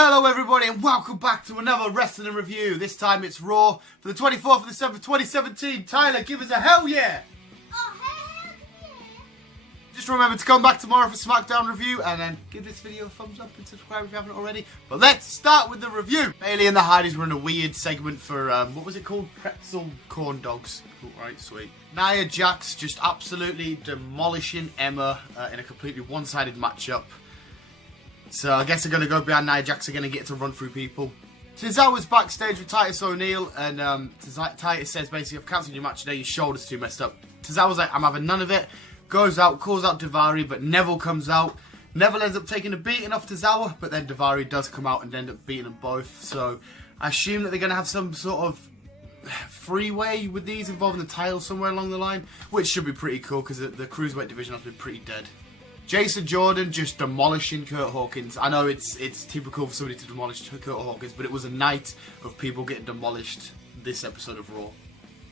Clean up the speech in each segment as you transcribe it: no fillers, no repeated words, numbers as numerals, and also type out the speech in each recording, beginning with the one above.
Hello everybody and welcome back to another wrestling review. This time it's Raw for the 24th of December 2017. Tyler, give us a hell yeah! Oh, hell yeah! Just remember to come back tomorrow for SmackDown review and then give this video a thumbs up and subscribe if you haven't already. But let's start with the review. Bailey and the Hardys were in a weird segment for, what was it called? Pretzel corn dogs. Alright, sweet. Nia Jax just absolutely demolishing Emma in a completely one-sided matchup. So I guess they're going to go behind Nia Jax again and get to run through people. Tozawa's backstage with Titus O'Neil and Titus says basically, I've cancelled your match today, your shoulder's too messed up. Tozawa's like, I'm having none of it. Goes out, calls out Daivari, but Neville comes out. Neville ends up taking a beating off Tozawa, but then Daivari does come out and end up beating them both. So I assume that they're going to have some sort of freeway with these involving the title somewhere along the line, which should be pretty cool because the Cruiserweight division has been pretty dead. Jason Jordan just demolishing Kurt Hawkins. I know it's typical for somebody to demolish Kurt Hawkins, but it was a night of people getting demolished this episode of Raw.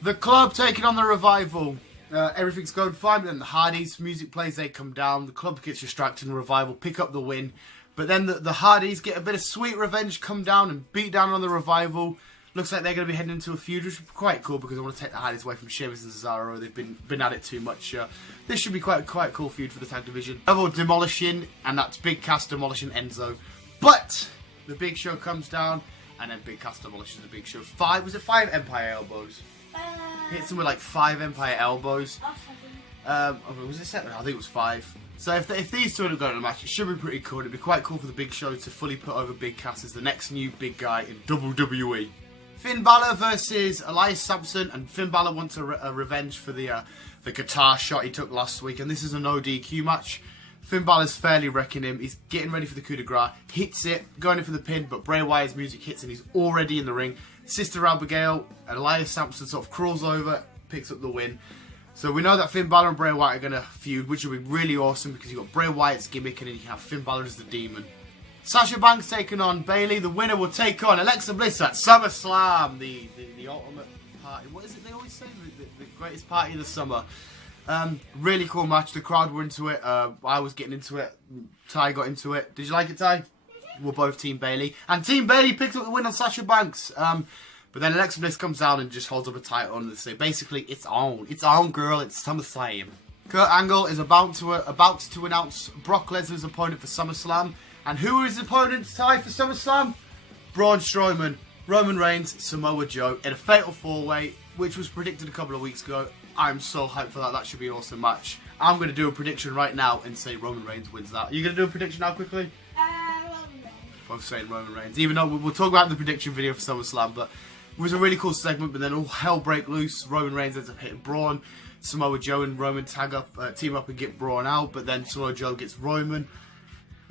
The Club taking on the Revival. Everything's going fine, but then the Hardys, music plays, they come down. The Club gets distracted and the Revival pick up the win. But then the Hardys get a bit of sweet revenge, come down and beat down on the Revival. Looks like they're going to be heading into a feud, which is quite cool because I want to take the Hardys away from Sheamus and Cesaro. They've been at it too much. This should be quite a cool feud for the tag division. Neville demolishing, and that's Big Cass demolishing Enzo. But the Big Show comes down, and then Big Cass demolishes the Big Show. Was it 5 Empire elbows? Hits him with like 5 Empire elbows. Was it 7? I think it was 5. So if these two are going to the match, it should be pretty cool. It'd be quite cool for the Big Show to fully put over Big Cass as the next new big guy in WWE. Finn Balor versus Elias Sampson, and Finn Balor wants a revenge for the guitar shot he took last week, and this is a no DQ match. Finn Balor's fairly wrecking him. He's getting ready for the coup de grace, hits it, going in for the pin, but Bray Wyatt's music hits and he's already in the ring. Sister Abigail and Elias Sampson sort of crawls over, picks up the win. So we know that Finn Balor and Bray Wyatt are going to feud, which will be really awesome because you've got Bray Wyatt's gimmick and then you have Finn Balor as the demon. Sasha Banks taking on Bailey. The winner will take on Alexa Bliss at SummerSlam, the ultimate party. What is it they always say? The greatest party of the summer. Really cool match. The crowd were into it. I was getting into it. Ty got into it. Did you like it, Ty? We're both Team Bailey. And Team Bailey picked up the win on Sasha Banks. But then Alexa Bliss comes down and just holds up a title and they say, basically, it's on. It's on, girl. It's SummerSlam. Kurt Angle is about to announce Brock Lesnar's opponent for SummerSlam. And who is his opponent's tie for SummerSlam? Braun Strowman, Roman Reigns, Samoa Joe in a fatal 4-way, which was predicted a couple of weeks ago. I'm so hyped for that. That should be an awesome match. I'm going to do a prediction right now and say Roman Reigns wins that. Are you going to do a prediction now quickly? Roman Reigns. Both saying Roman Reigns. Even though we'll talk about the prediction video for SummerSlam, but it was a really cool segment, but then all hell break loose. Roman Reigns ends up hitting Braun. Samoa Joe and Roman team up and get Braun out, but then Samoa Joe gets Roman.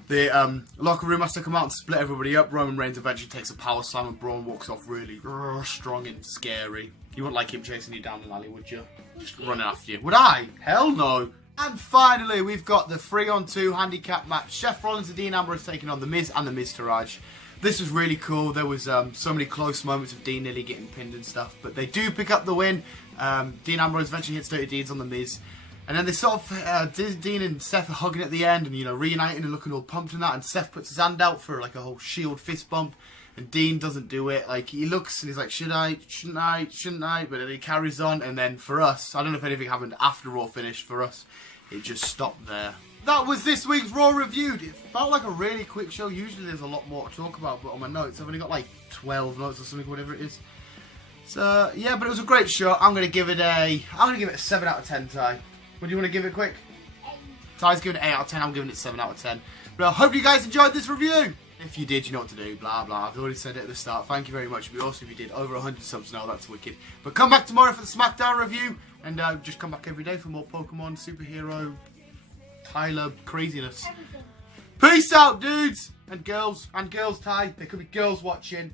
The locker room has to come out and split everybody up. Roman Reigns eventually takes a power slam and Braun walks off really strong and scary. You wouldn't like him chasing you down the alley, would you? Just running after you. Would I? Hell no. And finally, we've got the 3-on-2 handicap match. Seth Rollins and Dean Ambrose taking on The Miz and The Miztourage. This was really cool. There was so many close moments of Dean nearly getting pinned and stuff. But they do pick up the win. Dean Ambrose eventually hits Dirty Deeds on The Miz. And then they sort of, Dean and Seth are hugging at the end and, you know, reuniting and looking all pumped and that. And Seth puts his hand out for like a whole shield fist bump. And Dean doesn't do it. Like, he looks and he's like, should I? Shouldn't I? Shouldn't I? But then he carries on. And then for us, I don't know if anything happened after Raw finished. For us, it just stopped there. That was this week's Raw Reviewed. It felt like a really quick show. Usually there's a lot more to talk about. But on my notes, I've only got like 12 notes or something, whatever it is. So, yeah, but it was a great show. I'm going to give it a 7 out of 10, Ty. What do you want to give it quick? 8. Ty's giving it 8 out of 10, I'm giving it 7 out of 10. But I hope you guys enjoyed this review. If you did, you know what to do, blah blah. I've already said it at the start. Thank you very much. It'd be awesome if you did. Over 100 subs now, that's wicked. But come back tomorrow for the SmackDown review. And just come back every day for more Pokemon, superhero, Tyler craziness. Everything. Peace out, dudes and girls, Ty. There could be girls watching.